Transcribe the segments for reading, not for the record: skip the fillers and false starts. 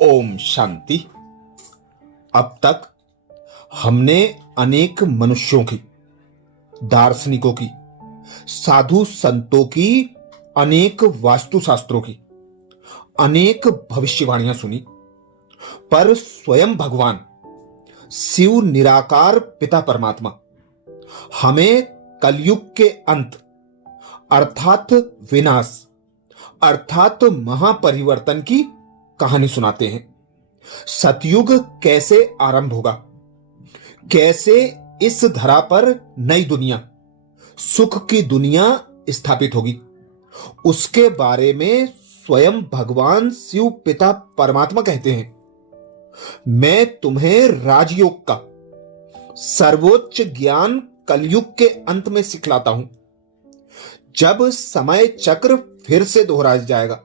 ओम शांति। अब तक हमने अनेक मनुष्यों की, दार्शनिकों की, साधु संतों की, अनेक वास्तुशास्त्रों की, अनेक भविष्यवाणियां सुनी, पर स्वयं भगवान शिव निराकार पिता परमात्मा हमें कलयुग के अंत अर्थात विनाश अर्थात महापरिवर्तन की कहानी सुनाते हैं। सतयुग कैसे आरंभ होगा, कैसे इस धरा पर नई दुनिया, सुख की दुनिया स्थापित होगी, उसके बारे में स्वयं भगवान शिव पिता परमात्मा कहते हैं, मैं तुम्हें राजयोग का सर्वोच्च ज्ञान कलयुग के अंत में सिखलाता हूं। जब समय चक्र फिर से दोहराया जाएगा,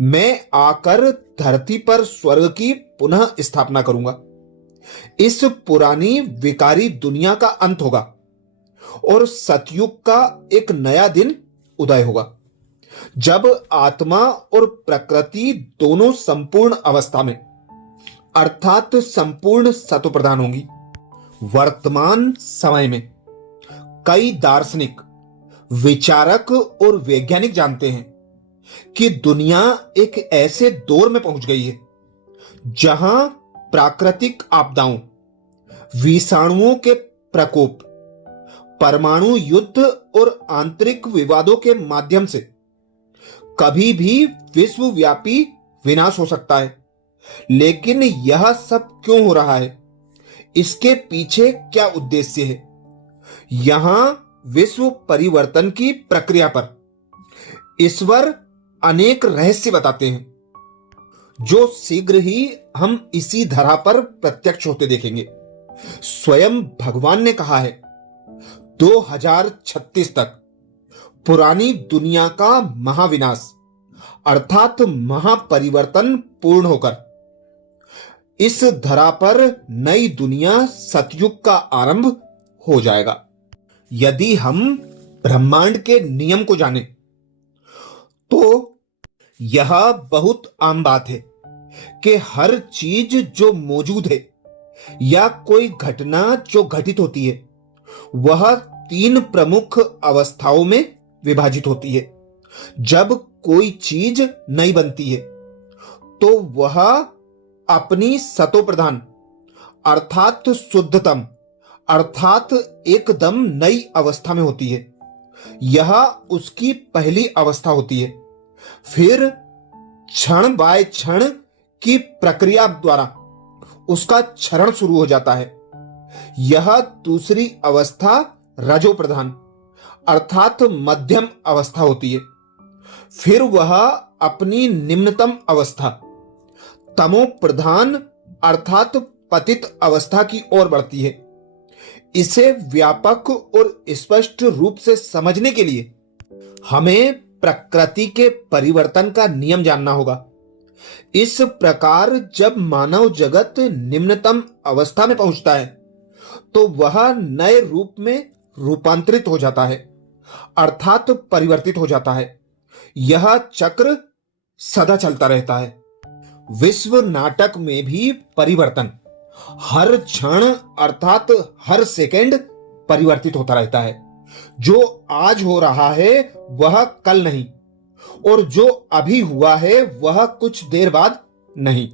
मैं आकर धरती पर स्वर्ग की पुनः स्थापना करूंगा। इस पुरानी विकारी दुनिया का अंत होगा और सतयुग का एक नया दिन उदय होगा, जब आत्मा और प्रकृति दोनों संपूर्ण अवस्था में अर्थात संपूर्ण सत्व प्रधान होंगी। वर्तमान समय में कई दार्शनिक, विचारक और वैज्ञानिक जानते हैं कि दुनिया एक ऐसे दौर में पहुंच गई है जहां प्राकृतिक आपदाओं, विषाणुओं के प्रकोप, परमाणु युद्ध और आंतरिक विवादों के माध्यम से कभी भी विश्वव्यापी विनाश हो सकता है। लेकिन यह सब क्यों हो रहा है, इसके पीछे क्या उद्देश्य है? यहां विश्व परिवर्तन की प्रक्रिया पर ईश्वर अनेक रहस्य बताते हैं, जो शीघ्र ही हम इसी धरा पर प्रत्यक्ष होते देखेंगे। स्वयं भगवान ने कहा है 2036 तक पुरानी दुनिया का महाविनाश अर्थात महापरिवर्तन पूर्ण होकर इस धरा पर नई दुनिया सतयुग का आरंभ हो जाएगा। यदि हम ब्रह्मांड के नियम को जानें तो यह बहुत आम बात है कि हर चीज जो मौजूद है या कोई घटना जो घटित होती है, वह तीन प्रमुख अवस्थाओं में विभाजित होती है। जब कोई चीज नई बनती है तो वह अपनी सतो प्रधान अर्थात शुद्धतम अर्थात एकदम नई अवस्था में होती है। यह उसकी पहली अवस्था होती है। फिर क्षण बाय क्षण की प्रक्रिया द्वारा उसका क्षरण शुरू हो जाता है। यह दूसरी अवस्था रजो प्रधान अर्थात मध्यम अवस्था होती है। फिर वह अपनी निम्नतम अवस्था तमो प्रधान अर्थात पतित अवस्था की ओर बढ़ती है। इसे व्यापक और स्पष्ट रूप से समझने के लिए हमें प्रकृति के परिवर्तन का नियम जानना होगा। इस प्रकार जब मानव जगत निम्नतम अवस्था में पहुंचता है तो वह नए रूप में रूपांतरित हो जाता है अर्थात परिवर्तित हो जाता है। यह चक्र सदा चलता रहता है। विश्व नाटक में भी परिवर्तन हर क्षण अर्थात हर सेकंड परिवर्तित होता रहता है। जो आज हो रहा है वह कल नहीं, और जो अभी हुआ है वह कुछ देर बाद नहीं।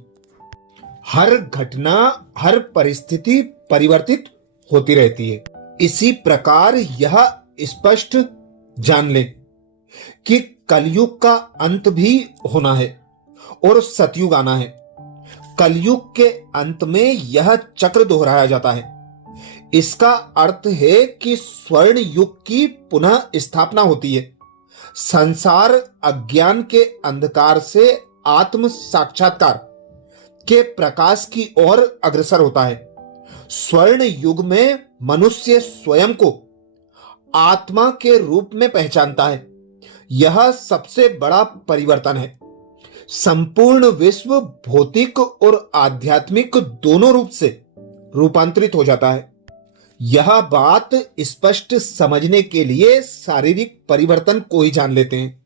हर घटना, हर परिस्थिति परिवर्तित होती रहती है। इसी प्रकार यह स्पष्ट जान ले कि कलयुग का अंत भी होना है और सतयुग आना है। कलयुग के अंत में यह चक्र दोहराया जाता है। इसका अर्थ है कि स्वर्ण युग की पुनः स्थापना होती है। संसार अज्ञान के अंधकार से आत्म साक्षात्कार के प्रकाश की ओर अग्रसर होता है। स्वर्ण युग में मनुष्य स्वयं को आत्मा के रूप में पहचानता है। यह सबसे बड़ा परिवर्तन है। संपूर्ण विश्व भौतिक और आध्यात्मिक दोनों रूप से रूपांतरित हो जाता है। यह बात स्पष्ट समझने के लिए शारीरिक परिवर्तन को ही जान लेते हैं।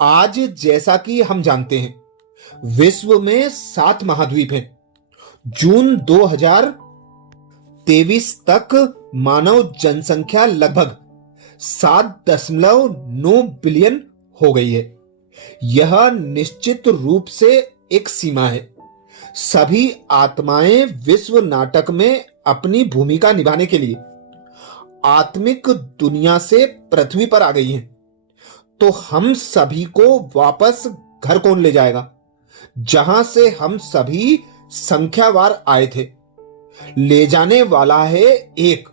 आज जैसा कि हम जानते हैं, विश्व में 7 महाद्वीप हैं। जून 2023 तक मानव जनसंख्या लगभग 7.9 बिलियन हो गई है। यह निश्चित रूप से एक सीमा है। सभी आत्माएं विश्व नाटक में अपनी भूमिका निभाने के लिए आत्मिक दुनिया से पृथ्वी पर आ गई हैं। तो हम सभी को वापस घर कौन ले जाएगा, जहां से हम सभी संख्यावार आए थे? ले जाने वाला है एक,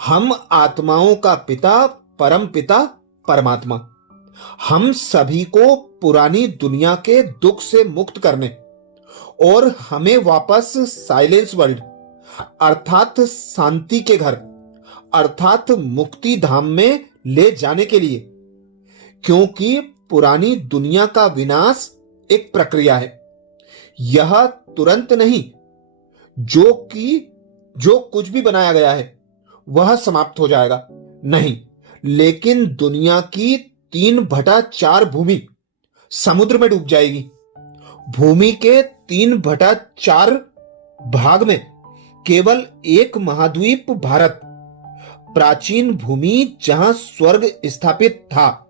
हम आत्माओं का पिता, परम पिता परमात्मा। हम सभी को पुरानी दुनिया के दुख से मुक्त करने और हमें वापस साइलेंस वर्ल्ड अर्थात शांति के घर अर्थात मुक्ति धाम में ले जाने के लिए, क्योंकि पुरानी दुनिया का विनाश एक प्रक्रिया है। यह तुरंत नहीं। जो कुछ भी बनाया गया है वह समाप्त हो जाएगा नहीं, लेकिन दुनिया की 3/4 भूमि समुद्र में डूब जाएगी। भूमि के 3/4 भाग में केवल एक महाद्वीप भारत, प्राचीन भूमि जहां स्वर्ग स्थापित था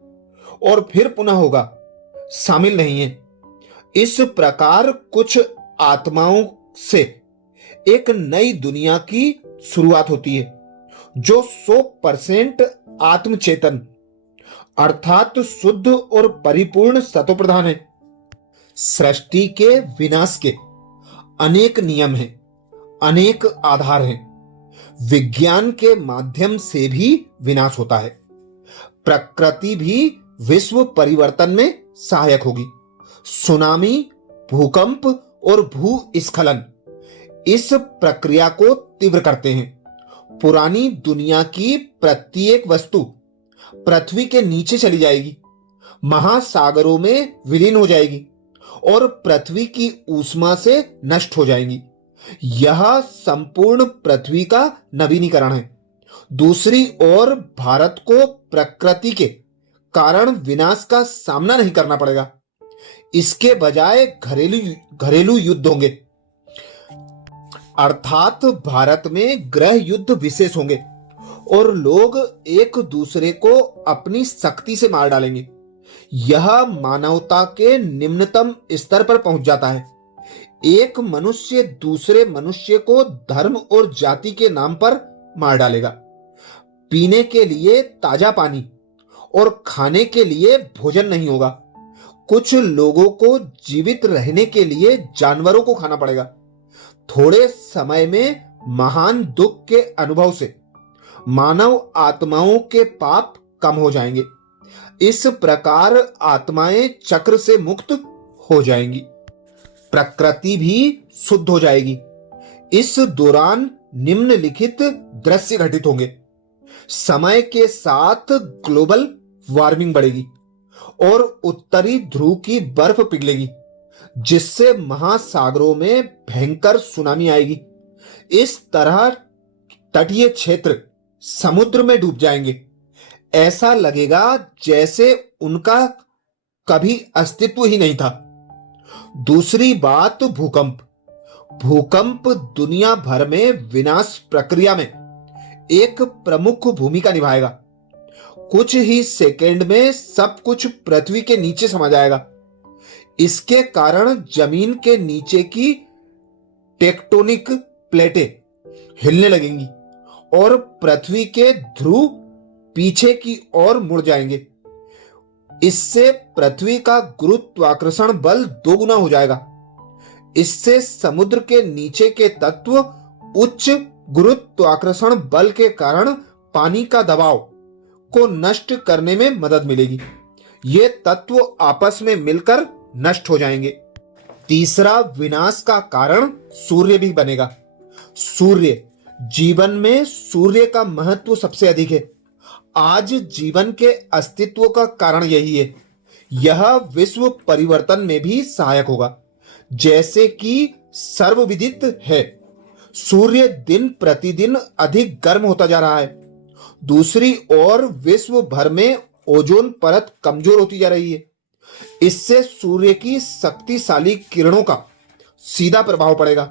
और फिर पुनः होगा, शामिल नहीं है। इस प्रकार कुछ आत्माओं से एक नई दुनिया की शुरुआत होती है जो 100% आत्मचेतन अर्थात शुद्ध और परिपूर्ण सतोप्रधान है। सृष्टि के विनाश के अनेक नियम हैं, अनेक आधार हैं। विज्ञान के माध्यम से भी विनाश होता है। प्रकृति भी विश्व परिवर्तन में सहायक होगी। सुनामी, भूकंप और भूस्खलन इस प्रक्रिया को तीव्र करते हैं। पुरानी दुनिया की प्रत्येक वस्तु पृथ्वी के नीचे चली जाएगी, महासागरों में विलीन हो जाएगी और पृथ्वी की ऊष्मा से नष्ट हो जाएंगी। यह संपूर्ण पृथ्वी का नवीनीकरण है। दूसरी ओर भारत को प्रकृति के कारण विनाश का सामना नहीं करना पड़ेगा। इसके बजाय घरेलू युद्ध होंगे, अर्थात भारत में गृह युद्ध विशेष होंगे और लोग एक दूसरे को अपनी शक्ति से मार डालेंगे। यह मानवता के निम्नतम स्तर पर पहुंच जाता है। एक मनुष्य दूसरे मनुष्य को धर्म और जाति के नाम पर मार डालेगा। पीने के लिए ताजा पानी और खाने के लिए भोजन नहीं होगा। कुछ लोगों को जीवित रहने के लिए जानवरों को खाना पड़ेगा। थोड़े समय में महान दुख के अनुभव से मानव आत्माओं के पाप कम हो जाएंगे। इस प्रकार आत्माएं चक्र से मुक्त हो जाएंगी, प्रकृति भी शुद्ध हो जाएगी। इस दौरान निम्नलिखित दृश्य घटित होंगे। समय के साथ ग्लोबल वार्मिंग बढ़ेगी और उत्तरी ध्रुव की बर्फ पिघलेगी, जिससे महासागरों में भयंकर सुनामी आएगी। इस तरह तटीय क्षेत्र समुद्र में डूब जाएंगे। ऐसा लगेगा जैसे उनका कभी अस्तित्व ही नहीं था। दूसरी बात, भूकंप दुनिया भर में विनाश प्रक्रिया में एक प्रमुख भूमिका निभाएगा। कुछ ही सेकंड में सब कुछ पृथ्वी के नीचे समा जाएगा। इसके कारण जमीन के नीचे की टेक्टोनिक प्लेटें हिलने लगेंगी और पृथ्वी के ध्रुव पीछे की ओर मुड़ जाएंगे। इससे पृथ्वी का गुरुत्वाकर्षण बल 2 गुना हो जाएगा। इससे समुद्र के नीचे के तत्व उच्च गुरुत्वाकर्षण बल के कारण पानी का दबाव को नष्ट करने में मदद मिलेगी। ये तत्व आपस में मिलकर नष्ट हो जाएंगे। तीसरा विनाश का कारण सूर्य भी बनेगा। सूर्य, जीवन में सूर्य का महत्व सबसे अधिक है। आज जीवन के अस्तित्व का कारण यही है। यह विश्व परिवर्तन में भी सहायक होगा। जैसे कि सर्वविदित है, सूर्य दिन प्रतिदिन अधिक गर्म होता जा रहा है। दूसरी ओर विश्व भर में ओजोन परत कमजोर होती जा रही है। इससे सूर्य की शक्तिशाली किरणों का सीधा प्रभाव पड़ेगा।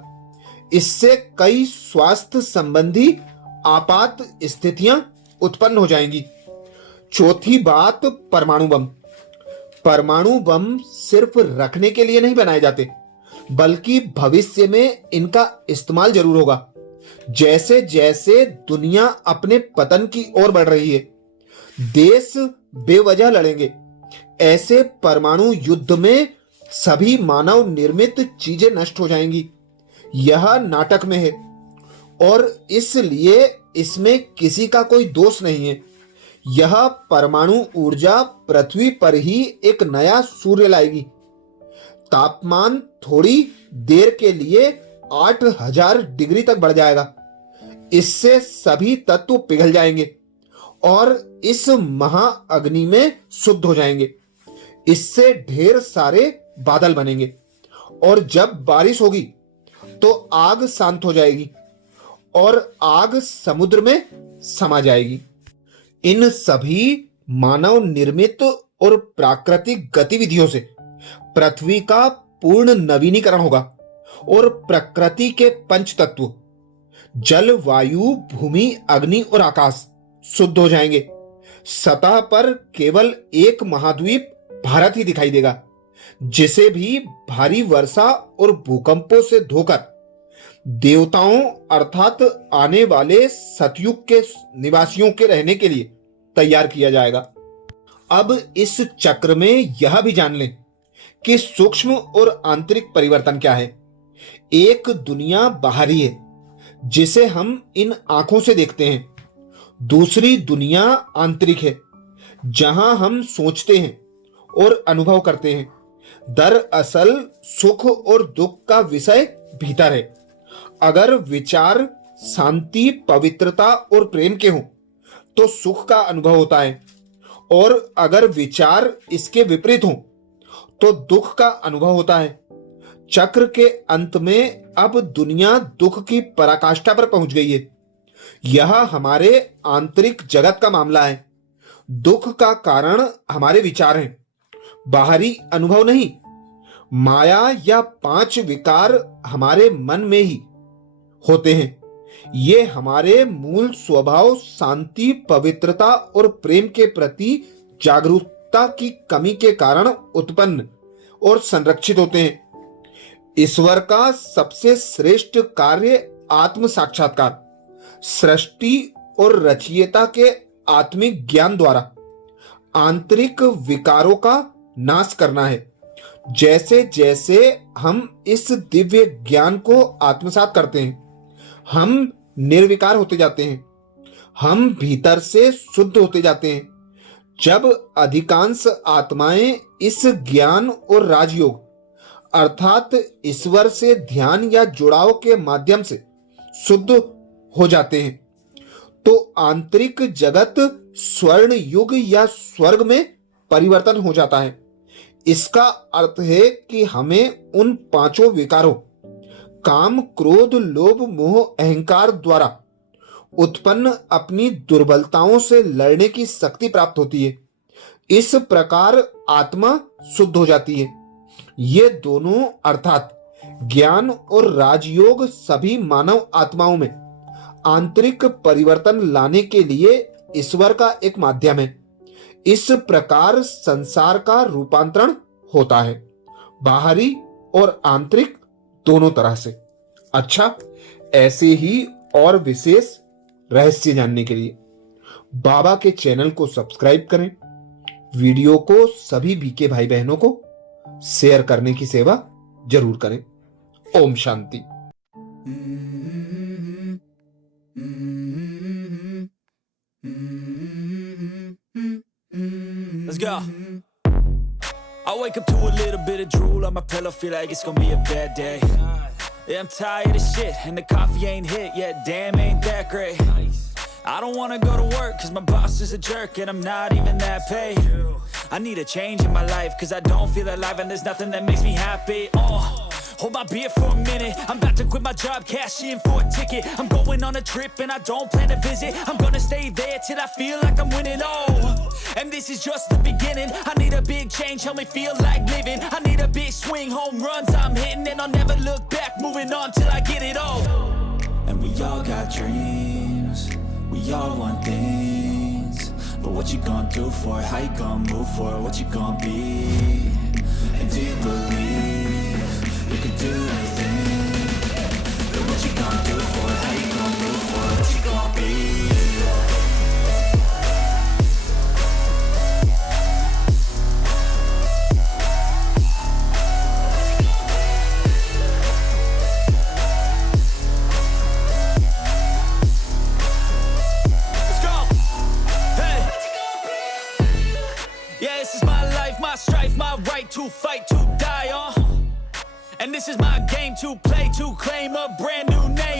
इससे कई स्वास्थ्य संबंधी आपात स्थितियां उत्पन्न हो जाएंगी। चौथी बात, परमाणु बम। परमाणु बम सिर्फ रखने के लिए नहीं बनाए जाते, बल्कि भविष्य में इनका इस्तेमाल जरूर होगा। जैसे जैसे दुनिया अपने पतन की ओर बढ़ रही है, देश बेवजह लड़ेंगे। ऐसे परमाणु युद्ध में सभी मानव निर्मित चीजें नष्ट हो जाएंगी। यह नाटक में है और इसलिए इसमें किसी का कोई दोष नहीं है। यह परमाणु ऊर्जा पृथ्वी पर ही एक नया सूर्य लाएगी। तापमान थोड़ी देर के लिए 8000 डिग्री तक बढ़ जाएगा। इससे सभी तत्व पिघल जाएंगे और इस महाअग्नि में शुद्ध हो जाएंगे। इससे ढेर सारे बादल बनेंगे और जब बारिश होगी तो आग शांत हो जाएगी और आग समुद्र में समा जाएगी। इन सभी मानव निर्मित और प्राकृतिक गतिविधियों से पृथ्वी का पूर्ण नवीनीकरण होगा और प्रकृति के पंच तत्व जल, वायु, भूमि, अग्नि और आकाश शुद्ध हो जाएंगे। सतह पर केवल एक महाद्वीप भारत ही दिखाई देगा, जिसे भी भारी वर्षा और भूकंपों से धोकर देवताओं अर्थात आने वाले सतयुग के निवासियों के रहने के लिए तैयार किया जाएगा। अब इस चक्र में यह भी जान लें कि सूक्ष्म और आंतरिक परिवर्तन क्या है। एक दुनिया बाहरी है जिसे हम इन आंखों से देखते हैं। दूसरी दुनिया आंतरिक है जहां हम सोचते हैं और अनुभव करते हैं। दरअसल सुख और दुख का विषय भीतर है। अगर विचार शांति, पवित्रता और प्रेम के हों तो सुख का अनुभव होता है, और अगर विचार इसके विपरीत हों तो दुख का अनुभव होता है। चक्र के अंत में अब दुनिया दुख की पराकाष्ठा पर पहुंच गई है। यह हमारे आंतरिक जगत का मामला है। दुख का कारण हमारे विचार हैं, बाहरी अनुभव नहीं। माया या 5 विकार हमारे मन में ही होते हैं। ये हमारे मूल स्वभाव शांति, पवित्रता और प्रेम के प्रति जागरूकता की कमी के कारण उत्पन्न और संरक्षित होते हैं। ईश्वर का सबसे श्रेष्ठ कार्य आत्म साक्षात्कार, सृष्टि और रचयिता के आत्मिक ज्ञान द्वारा आंतरिक विकारों का नाश करना है। जैसे जैसे हम इस दिव्य ज्ञान को आत्मसात करते हैं, हम निर्विकार होते जाते हैं। हम भीतर से शुद्ध होते जाते हैं। जब अधिकांश आत्माएं इस ज्ञान और राजयोग अर्थात ईश्वर से ध्यान या जुड़ाव के माध्यम से शुद्ध हो जाते हैं, तो आंतरिक जगत स्वर्ण युग या स्वर्ग में परिवर्तन हो जाता है। इसका अर्थ है कि हमें उन 5 विकारों काम, क्रोध, लोभ, मोह, अहंकार द्वारा उत्पन्न अपनी दुर्बलताओं से लड़ने की शक्ति प्राप्त होती है। इस प्रकार आत्मा शुद्ध हो जाती है। ये दोनों अर्थात ज्ञान और राजयोग सभी मानव आत्माओं में आंतरिक परिवर्तन लाने के लिए ईश्वर का एक माध्यम है। इस प्रकार संसार का रूपांतरण होता है, बाहरी और आंतरिक दोनों तरह से। अच्छा, ऐसे ही और विशेष रहस्य जानने के लिए बाबा के चैनल को सब्सक्राइब करें। वीडियो को सभी बीके भाई बहनों को शेयर करने की सेवा जरूर करें। Om Shanti. Let's go. I wake up to a little bit of drool on my pillow, feel like it's gonna be a bad day. Yeah, I'm tired of shit and the coffee ain't hit yet, damn ain't that great. I don't wanna go to work cause my boss is a jerk and I'm not even that paid. I need a change in my life cause I don't feel alive and there's nothing that makes me happy. Hold my beer for a minute. I'm about to quit my job, cash in for a ticket. I'm going on a trip and I don't plan to visit. I'm gonna stay there till I feel like I'm winning. Oh, and this is just the beginning. I need a big change, help me feel like living. I need a big swing, home runs I'm hitting, and I'll never look back. Moving on till I get it all. And we all got dreams, we all want things. But what you gonna do for it? How you gonna move for it? What you gonna be? And do you believe you can do anything? But what you gonna do for it? How you gonna move for it? What you gonna be? Let's go! Hey! Yeah, this is my life, my strife, my right to fight, to die on. And this is my game to play, to claim a brand new